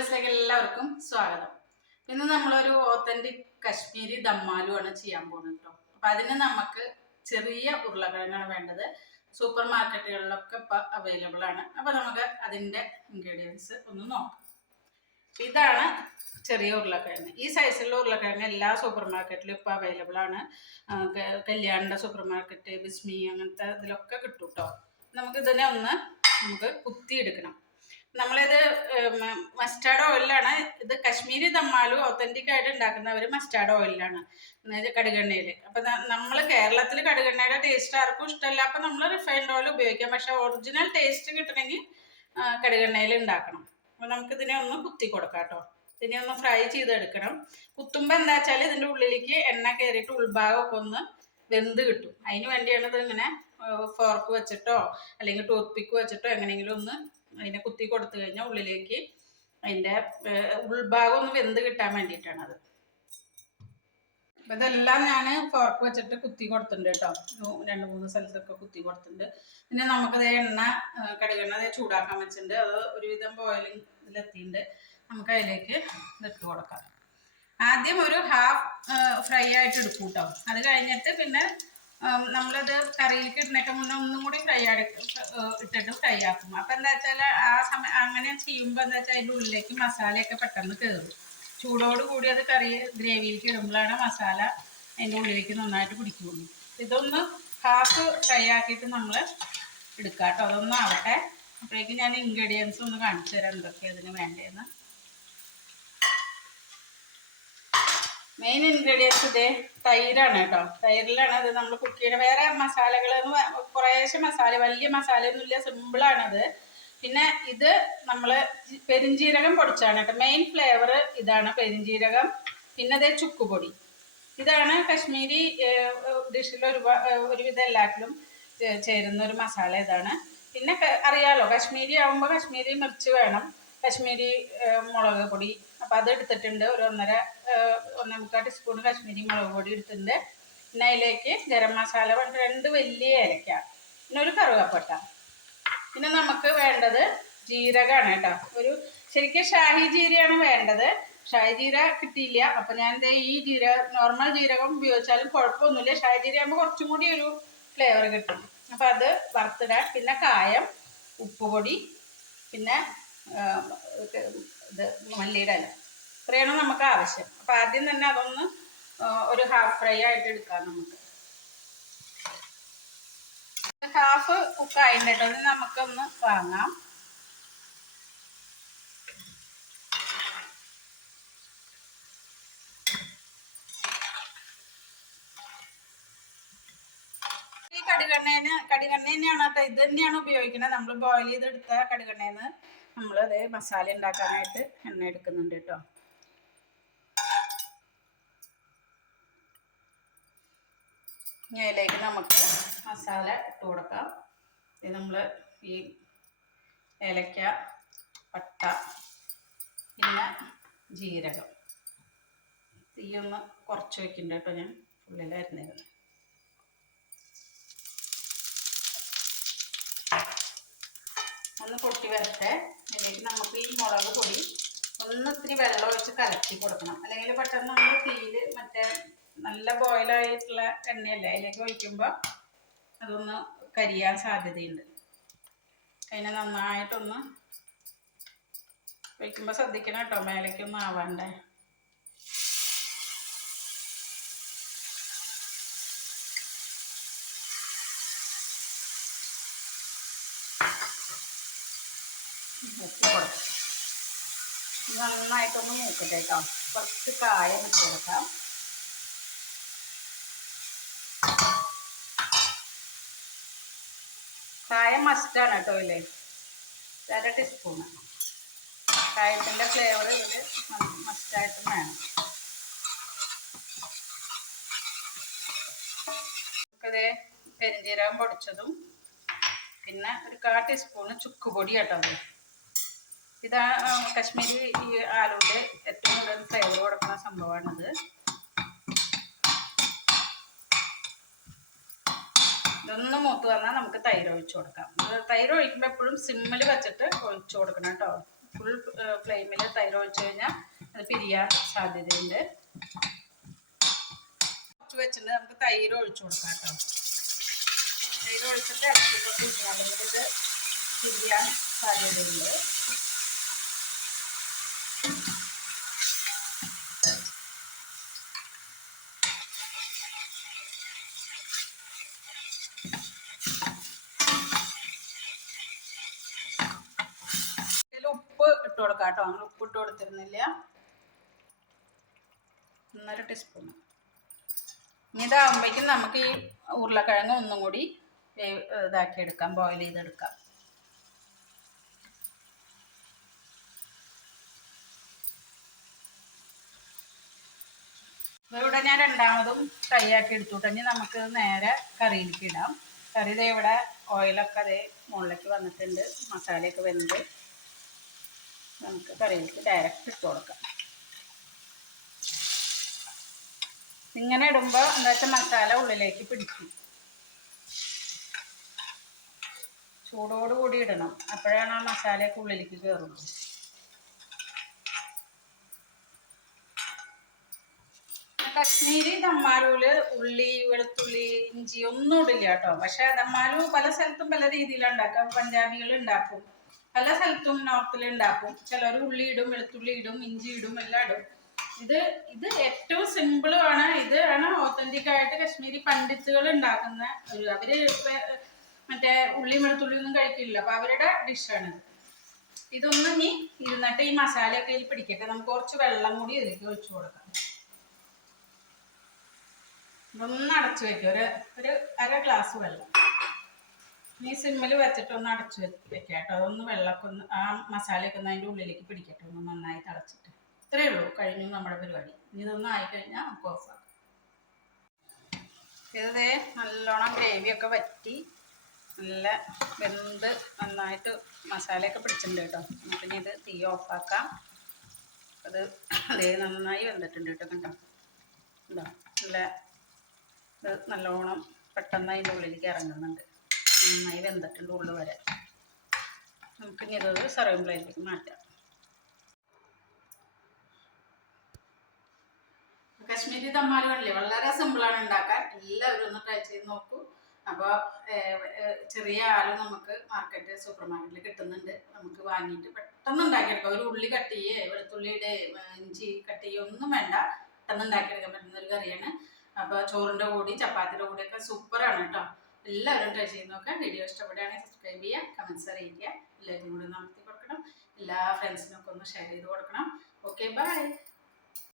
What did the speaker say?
വ്ളോഗേഴ്സിലേക്ക് എല്ലാവർക്കും സ്വാഗതം. ഇന്ന് നമ്മളൊരു ഓത്തന്റിക് കശ്മീരി ദമ്മാലു ആണ് ചെയ്യാൻ പോകുന്നത് കേട്ടോ അപ്പൊ അതിന് നമുക്ക് ചെറിയ ഉരുളക്കിഴങ്ങാണ് വേണ്ടത്. സൂപ്പർ മാർക്കറ്റുകളിലൊക്കെ ഇപ്പൊ അവൈലബിൾ ആണ്. അപ്പൊ നമുക്ക് അതിന്റെ ഇൻഗ്രീഡിയൻസ് ഒന്ന് നോക്കാം. ഇതാണ് ചെറിയ ഉരുളക്കിഴങ്ങ്. ഈ സൈസിലുള്ള ഉരുളക്കിഴങ്ങ് എല്ലാ സൂപ്പർ മാർക്കറ്റിലും ഇപ്പോൾ അവൈലബിൾ ആണ്. കല്യാണിന്റെ സൂപ്പർ മാർക്കറ്റ് ബിസ്മി അങ്ങനത്തെ ഇതിലൊക്കെ കിട്ടും കേട്ടോ നമുക്ക് ഇതിനെ ഒന്ന് നമുക്ക് കുത്തിയെടുക്കണം. നമ്മളിത് മസ്റ്റാർഡ് ഓയിലാണ് ഇത് കശ്മീരി ദമ്മാലു ഒത്തന്റിക് ആയിട്ട് ഉണ്ടാക്കുന്ന ഒരു മസ്റ്റാർഡ് ഓയിലാണ് കടുകെണ്ണയിൽ അപ്പം നമ്മൾ കേരളത്തിൽ കടുകെണ്ണയുടെ ടേസ്റ്റ് ആർക്കും ഇഷ്ടമല്ല. അപ്പം നമ്മൾ റിഫൈൻഡ് ഓയിൽ ഉപയോഗിക്കാം. പക്ഷെ ഒറിജിനൽ ടേസ്റ്റ് കിട്ടണമെങ്കിൽ കടുകെണ്ണയിൽ ഉണ്ടാക്കണം. അപ്പോൾ നമുക്കിതിനെ ഒന്ന് കുത്തി കൊടുക്കാം കേട്ടോ ഇതിനെ ഒന്ന് ഫ്രൈ ചെയ്തെടുക്കണം. കുത്തുമ്പോൾ എന്താ വെച്ചാൽ ഇതിന്റെ ഉള്ളിലേക്ക് എണ്ണ കയറിയിട്ട് ഉൾഭാഗമൊക്കെ ഒന്ന് വെന്ത് കിട്ടും. അതിന് വേണ്ടിയാണ് ഇത് ഇങ്ങനെ ഫോർക്ക് വെച്ചിട്ടോ അല്ലെങ്കിൽ ടൂത്ത് പിക്ക് വെച്ചിട്ടോ എങ്ങനെയെങ്കിലും ഒന്ന് അതിനെ കുത്തി കൊടുത്തു കഴിഞ്ഞാൽ ഉള്ളിലേക്ക് അതിന്റെ ഉൾഭാഗം ഒന്ന് വെന്ത് കിട്ടാൻ വേണ്ടിയിട്ടാണ് അത് അപ്പം ഇതെല്ലാം ഞാൻ ഫോർക്ക് വെച്ചിട്ട് കുത്തി കൊടുത്തിട്ടുണ്ട് കേട്ടോ. രണ്ട് മൂന്ന് സ്ഥലത്തൊക്കെ കുത്തി കൊടുത്തിട്ടുണ്ട്. പിന്നെ നമുക്കത് എണ്ണ കടികെണ്ണ ദേ ചൂടാക്കാൻ വെച്ചിട്ടുണ്ട്. അത് ഒരുവിധം ബോയിലിംഗ് ഇതിലെത്തിയിട്ടുണ്ട് നമുക്ക് അതിലേക്ക് ഇതിട്ട് കൊടുക്കാം. ആദ്യം ഒരു ഹാഫ് ഫ്രൈ ആയിട്ട് എടുക്കും കേട്ടോ അത് കഴിഞ്ഞിട്ട് പിന്നെ നമ്മളത് കറിയിലേക്ക് ഇടുന്നേക്ക് മുന്നേ ഒന്നും കൂടി ഫ്രൈ ആയി ഇട്ടിട്ട് ഫ്രൈ ആക്കും. അപ്പം എന്താ വെച്ചാൽ ആ സമയം അങ്ങനെ ചെയ്യുമ്പോൾ എന്താ വെച്ചാൽ അതിന്റെ ഉള്ളിലേക്ക് മസാലയൊക്കെ പെട്ടെന്ന് കയറും ചൂടോട് കൂടി അത് കറി ഗ്രേവിയിലേക്ക് ഇടുമ്പോഴാണ് മസാല അതിന്റെ ഉള്ളിലേക്ക് നന്നായിട്ട് പിടിക്കുള്ളൂ. ഇതൊന്ന് ഹാഫ് ഫ്രൈ ആക്കിയിട്ട് നമ്മൾ എടുക്കാം കേട്ടോ അതൊന്നും ആവട്ടെ. അപ്പോഴേക്കും ഞാൻ ഇൻഗ്രീഡിയൻസ് ഒന്ന് കാണിച്ചു തരാം എന്തൊക്കെയാണ് അതിന് വേണ്ടതെന്ന്. മെയിൻ ഇൻഗ്രീഡിയൻസ് ഇതേ തൈരാണ് കേട്ടോ. തൈരിലാണ് അത് നമ്മൾ കുക്ക് ചെയ്യുന്ന വേറെ മസാലകൾ കുറേശ്ശെ മസാല വലിയ മസാലയൊന്നുമില്ല സിമ്പിളാണത് പിന്നെ ഇത് നമ്മൾ പെരിഞ്ജീരകം പൊടിച്ചാണ് കേട്ടോ. മെയിൻ ഫ്ലേവർ ഇതാണ് പെരിഞ്ജീരകം. പിന്നെ അതേ ചുക്കുപൊടി. ഇതാണ് കശ്മീരി ഡിഷിൽ ഒരു ഒരുവിധം എല്ലാത്തിലും ചേരുന്ന ഒരു മസാല ഇതാണ്. പിന്നെ അറിയാലോ കശ്മീരി ആവുമ്പോൾ കശ്മീരി മിർച്ച് വേണം. കശ്മീരി മുളക് പൊടി. അപ്പം അത് എടുത്തിട്ടുണ്ട്. ഒരു ഒന്നര ഏഹ്, ഒന്നേ മുക്കാൽ ടീസ്പൂൺ കശ്മീരി മുളക് പൊടി എടുത്തിട്ടുണ്ട്. പിന്നെ അതിലേക്ക് ഗരം മസാല രണ്ട് വലിയ ഏലക്ക പിന്നെ ഒരു കറുവപ്പട്ട പിന്നെ നമുക്ക് വേണ്ടത് ജീരകമാണ് കേട്ടോ. ഒരു ശരിക്കും ഷാഹി ജീരയാണ് വേണ്ടത്. ഷാഹി ജീര കിട്ടിയില്ല. അപ്പം ഞാൻ എന്താ ഈ ജീര നോർമൽ ജീരകം ഉപയോഗിച്ചാലും കുഴപ്പമൊന്നുമില്ല. ഷാഹി ജീര ആകുമ്പോൾ കുറച്ചും കൂടി ഒരു ഫ്ലേവർ കിട്ടും. അപ്പം അത് വറുത്തിടാൻ. പിന്നെ കായം ഉപ്പുപൊടി പിന്നെ ഇത് മല്ലിയുടെ ഇല. ഇത്രയാണ് നമുക്ക് ആവശ്യം. അപ്പം ആദ്യം തന്നെ അതൊന്ന് ഒരു ഹാഫ് ഫ്രൈ ആയിട്ട് എടുക്കാം നമുക്ക്. ഹാഫ് ഇത് നമുക്കൊന്ന് വാങ്ങാം. ഈ കടുകെണ്ണേന് കടുകെണ്ണ തന്നെയാണ് ഇത് തന്നെയാണ് ഉപയോഗിക്കുന്നത്. നമ്മൾ ബോയിൽ ചെയ്തെടുത്ത കടുകെണ്ണേന്ന്. നമ്മൾ അതേ മസാല ഉണ്ടാക്കാനായിട്ട് എണ്ണ എടുക്കുന്നുണ്ട് കേട്ടോ. ഇനി നമുക്ക് മസാല ഇട്ട് കൊടുക്കാം. ഇത് നമ്മൾ ഈ ഏലക്ക പട്ട പിന്നെ ജീരകം. തീയൊന്ന് കുറച്ച് വെക്കുന്നുണ്ട് കേട്ടോ ഞാൻ. ഫുള്ളിലായിരുന്നത് ഒന്ന് പൊട്ടി വരട്ടെ. എന്നിട്ട് നമുക്ക് ഈ മുളക് പൊടി ഒന്ന് ഇത്തിരി വെള്ളം ഒഴിച്ച് കലക്കി കൊടുക്കണം. അല്ലെങ്കിൽ പെട്ടെന്ന് നമ്മൾ തീയിൽ മറ്റേ നല്ല ബോയിലായിട്ടുള്ള എണ്ണയല്ലേ അതിലേക്ക് ഒഴിക്കുമ്പോൾ അതൊന്ന് കരിയാൻ സാധ്യതയുണ്ട്. അതിനെ നന്നായിട്ടൊന്ന് ഒഴിക്കുമ്പോൾ ശ്രദ്ധിക്കണം കേട്ടോ മേലേക്കൊന്നും ആവാണ്ടേ. നന്നായിട്ടൊന്ന് മൂക്കട്ടെ കേട്ടോ കുറച്ച് കായം ഇട്ട് കൊടുക്കാം. കായം മസ്റ്റാണ് കേട്ടോ ഇല്ലേ അര ടീസ്പൂണ് കായത്തിന്റെ ഫ്ലേവർ ഇതിൽ മസ്റ്റായിട്ടും വേണം. നമുക്കിത് പെരിഞ്ജീരകം പൊടിച്ചതും പിന്നെ ഒരു കാ ടീസ്പൂണ് ചുക്ക് പൊടി കേട്ടോ അത് ഇതാ കശ്മീരി ഈ ആലൂന്റെ ഏറ്റവും കൂടുതൽ ഫ്ലേവർ കൊടുക്കുന്ന സംഭവമാണിത്. ഇതൊന്ന് മൂത്ത് വന്നാൽ നമുക്ക് തൈര് ഒഴിച്ചു കൊടുക്കാം. തൈര് ഒഴിക്കുമ്പോൾ എപ്പോഴും സിമ്മിൽ വെച്ചിട്ട് ഒഴിച്ചു കൊടുക്കണം കേട്ടോ. ഫുൾ ഫ്ലെയിമിൽ തൈര് ഒഴിച്ചു കഴിഞ്ഞാൽ അത് പിരിയാൻ സാധ്യതയുണ്ട്. കുറച്ച് വെച്ചിട്ട് നമുക്ക് തൈര് ഒഴിച്ചു കൊടുക്കാം കേട്ടോ. തൈര് ഒഴിച്ചിട്ട് ഇറച്ചിക്കൊക്കെ ഇരിക്കണം അല്ലെങ്കിൽ ഇത് പിരിയാൻ സാധ്യതയുണ്ട് ഇതിൽ ഉപ്പ് കേട്ടോ നമ്മൾ ഉപ്പിട്ട് കൊടുത്തിരുന്നില്ല. ഒന്നര ടീസ്പൂൺ ഇനി ഇതാകുമ്പോഴേക്കും നമുക്ക് ഈ ഉരുളക്കിഴങ്ങ് ഒന്നും കൂടി വേവ് ഇതാക്കി എടുക്കാം ബോയിൽ ചെയ്തെടുക്കാം. ഇവിടെ ഞാൻ രണ്ടാമതും ഫ്രൈ ആക്കി എടുത്തുട്ട്. ഇനി നമുക്ക് നേരെ കറിയിലേക്ക് ഇടാം. കറി ദേ ഇവിടെ ഓയിലൊക്കെ അതേ മുകളിലേക്ക് വന്നിട്ടുണ്ട്. മസാലയൊക്കെ വെന്ത്. നമുക്ക് കറിയിലേക്ക് ഡയറക്റ്റ് ഇട്ട് കൊടുക്കാം. ഇങ്ങനെ ഇടുമ്പോൾ എന്താ മസാല ഉള്ളിലേക്ക് പിടിക്കും. ചൂടോട് കൂടി ഇടണം. അപ്പോഴാണ് ആ മസാലയൊക്കെ ഉള്ളിലേക്ക് കയറുന്നത് കശ്മീരി ദമ്മാലൂൽ ഉള്ളി വെളുത്തുള്ളി ഇഞ്ചി ഒന്നും ഇടില്ല കേട്ടോ. പക്ഷെ ദമ്മാലു പല സ്ഥലത്തും പല രീതിയിലാണ് ഉണ്ടാക്കുക പഞ്ചാബികൾ ഉണ്ടാക്കും. പല സ്ഥലത്തും നോർത്തിൽ ഉണ്ടാക്കും ചിലർ ഉള്ളി ഇടും വെളുത്തുള്ളി ഇടും ഇഞ്ചി ഇടും എല്ലാം ഇടും. ഇത് ഇത് ഏറ്റവും സിമ്പിൾ ആണ്. ഇത് ആണ് ഓത്തന്റിക് ആയിട്ട് കശ്മീരി പണ്ഡിത്തുകൾ ഉണ്ടാക്കുന്ന ഒരു അവർ മറ്റേ ഉള്ളി വെളുത്തുള്ളി ഒന്നും കഴിക്കില്ല. അപ്പൊ അവരുടെ ഡിഷാണ് ഇതൊന്നും നീ ഇരുന്നിട്ട് ഈ മസാലയൊക്കെ ഇതിൽ പിടിക്കട്ടെ. നമുക്ക് കുറച്ച് വെള്ളം കൂടി ഇതിലേക്ക് ഒഴിച്ചു കൊടുക്കാം. ഇതൊന്ന് അടച്ചു വെക്കുക ഒരു ഒരു അര ഗ്ലാസ് വെള്ളം. ഈ സിമ്മിൽ വെച്ചിട്ട് ഒന്ന് അടച്ച് വെക്കാം കേട്ടോ. അതൊന്ന് വെള്ളമൊക്കെ ഒന്ന് ആ മസാലയൊക്കെ ഒന്ന് അതിന്റെ ഉള്ളിലേക്ക് പിടിക്കട്ടെ. ഒന്ന് നന്നായി തിളച്ചിട്ട്. ഇത്രയേ ഉള്ളൂ കഴിഞ്ഞു നമ്മുടെ പരിപാടി. ഇതൊന്നും ആയിക്കഴിഞ്ഞാൽ നമുക്ക് ഓഫാക്കാം ഇതേ നല്ലോണം ഗ്രേവിയൊക്കെ വറ്റി നല്ല വെന്ത് നന്നായിട്ട് മസാലയൊക്കെ പിടിച്ചിട്ടുണ്ട് കേട്ടോ. നമുക്കിനി ഇത് തീ ഓഫാക്കാം അത് അതേ നന്നായി വെന്തിട്ടുണ്ട് കേട്ടോ കണ്ടോ? ഉണ്ടോ നല്ല ഇത് നല്ലോണം പെട്ടെന്ന് അതിന്റെ ഉള്ളിലേക്ക് ഇറങ്ങുന്നുണ്ട്. നന്നായി വെന്തിട്ടുണ്ട് ഉള്ളു വരെ. നമുക്കിനി അത് സർവിങ് പ്ലേറ്റിലേക്ക് മാറ്റാം. കശ്മീരി തമ്മാലുകളില്ലേ വളരെ സിമ്പിളാണ് ഉണ്ടാക്കാൻ. എല്ലാവരും ഒന്ന് ട്രൈ ചെയ്ത് നോക്കൂ. അപ്പോൾ ചെറിയ ആലും നമുക്ക് മാർക്കറ്റ് സൂപ്പർ മാർക്കറ്റിൽ കിട്ടുന്നുണ്ട്. നമുക്ക് വാങ്ങിയിട്ട് പെട്ടെന്ന് ഉണ്ടാക്കിയെടുക്കാം. ഒരു ഉള്ളി കട്ട് ചെയ്യേ വെളുത്തുള്ളിയുടെ ഇഞ്ചി കട്ട് ഒന്നും വേണ്ട. പെട്ടെന്ന് ഉണ്ടാക്കിയെടുക്കാൻ പറ്റുന്ന ഒരു കറിയാണ്. അപ്പോൾ ചോറിന്റെ കൂടി ചപ്പാത്തിയുടെ കൂടെയൊക്കെ സൂപ്പറാണ് കേട്ടോ. എല്ലാവരും ട്രൈ ചെയ്ത് നോക്കാം. വീഡിയോ ഇഷ്ടപ്പെടുകയാണെങ്കിൽ സബ്സ്ക്രൈബ് ചെയ്യുക കമൻസ് അറിയിക്കുക. എല്ലാവരും കൂടി നടത്തി കൊടുക്കണം. എല്ലാ ഫ്രണ്ട്സിനൊക്കെ ഒന്ന് ഷെയർ ചെയ്ത് കൊടുക്കണം. Okay bye